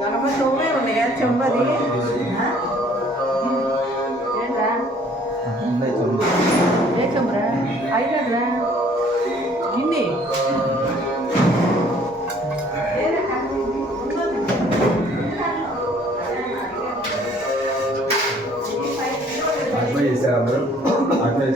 గణపతి తొమ్మిది ఉన్నాయా చెంబది ఏంట్రా ఏ చెంబరా అయినట్రా గిన్నె చేశారు అందరూ అట్లా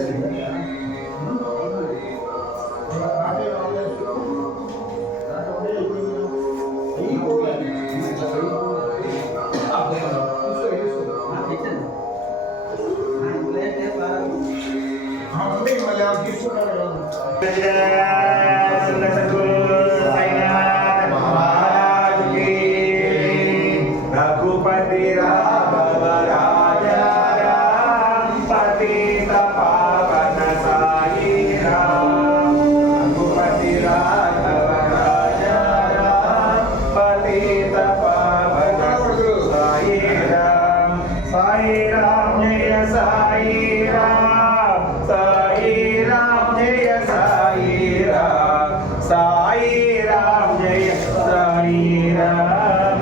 रघुपति राघव राजा राम पतित पावन साई राम रघुपति राघव राजा राम पतित पावन साई राम जय साई राम जय साई राम जय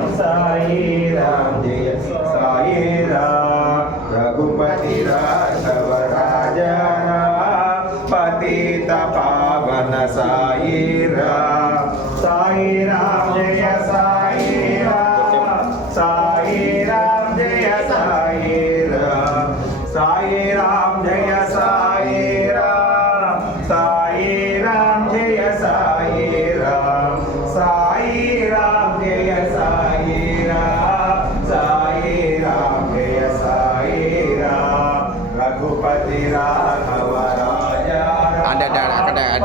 साई राम जय साई राम रघुपति राघव राजा राम पतित पावन साई राम जय साई राम जय साई राम जय साई राम जय साई राम जय साई राम रघुपति राघव राजा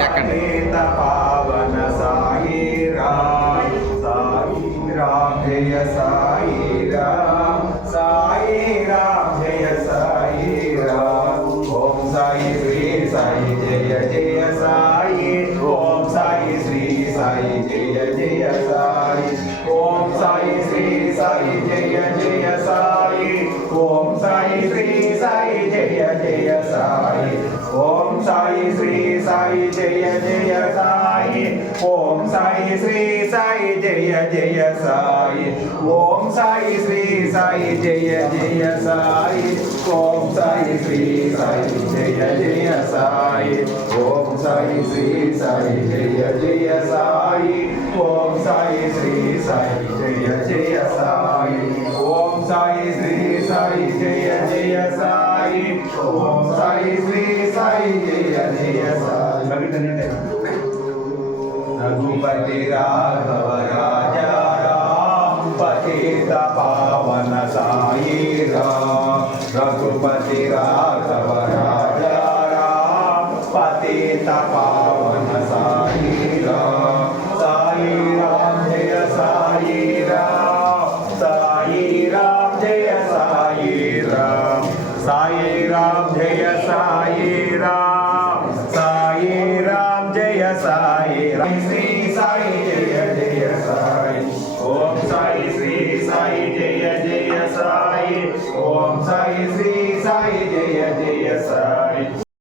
पतित पावन साई राम जय साई राम जय साई राम ओम साई श्री साई जय जय साई ओम साई श्री साई जय जय साई ओम साई श्री साई जय जय साई ओम साई श्री साई जय जय साई ओम साई श्री साई जय जय साई ओम साई श्री साई जय जय साई ओम साई श्री साई जय जय साई ओम साई श्री साई जय जय साई ओम साई श्री साई जय जय साई ओम साई श्री साई जय जय साई ओम साई श्री साई जय जय साई ओम साई श्री साई जय जय साई रघुपति राघव राजा राम पतित पावन साई राम रघुपति राघव राजा राम पतित पावन साई